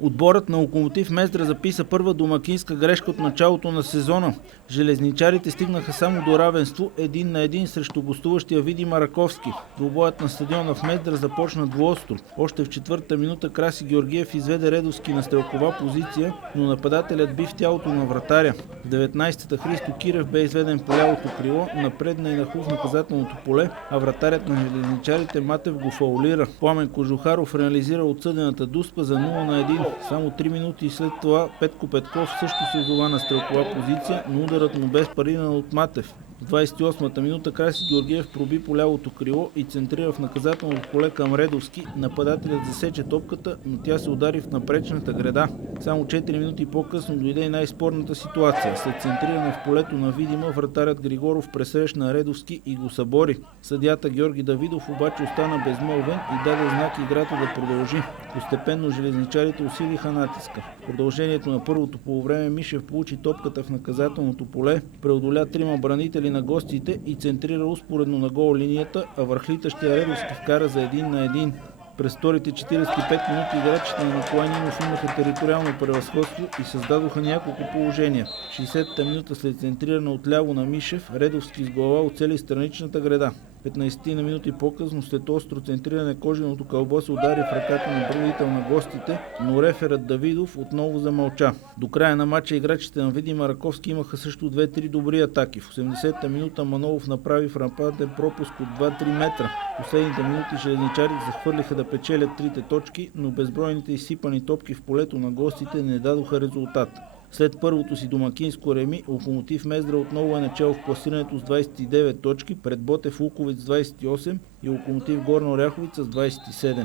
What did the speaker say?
Отборът на Локомотив Мездра записа първа домакинска грешка от началото на сезона. Железничарите стигнаха само до равенство 1-1 срещу гостуващия Видимир Раковски. Двубоят на стадиона в Мездра започна двуостро. Още в четвърта минута Краси Георгиев изведе Редовски на стрелкова позиция, но нападателят би в тялото на вратаря. В 19-та Христо Кирев бе изведен по лявото крило, напредна и нахлу в наказателното поле, а вратарят на железничарите Матев го фаулира. Пламен Кожухаров реализира отсъдената дуспа за 0-1. Само 3 минути след това Петко Петков също се озова на стрелкова позиция, но ударът му бе спариран от Матев. В 28-та минута Краси Георгиев проби по лявото крило и центрира в наказателното поле към Редовски. Нападателят засече топката, но тя се удари в напречната греда. Само 4 минути по-късно дойде и най-спорната ситуация. След центриране в полето на Видима, вратарят Григоров пресрещна Редовски и го събори. Съдията Георги Давидов обаче остана безмълвен и даде знак играта да продължи. Постепенно железничарите усилиха натиска. В продължението на първото полувреме Мишев получи топката в наказателното поле, преодоля трима бранители на гостите и центрира успоредно на гол линията, а върхлитащия Редовски вкара за 1-1. През вторите 45 минути играчите на Николай Нинов имаха териториално превъзходство и създадоха няколко положения. 60-та минута след центриране отляво на Мишев, Редовски с глава оцели страничната греда. 15 на минути по-късно след остро центриране коженото кълбо се удари в ръката на бранител на гостите, но реферът Давидов отново замълча. До края на матча играчите на Видимир Раковски имаха също 2-3 добри атаки. В 80-та минута Манолов направи фрапантен пропуск от 2-3 метра. В последните минути железничарите захвърлиха да печелят трите точки, но безбройните изсипани топки в полето на гостите не дадоха резултат. След първото си домакинско реми, Локомотив Мездра отново е начало в класирането с 29 точки, пред Ботев Луковец с 28 и Локомотив Горна Оряховица с 27.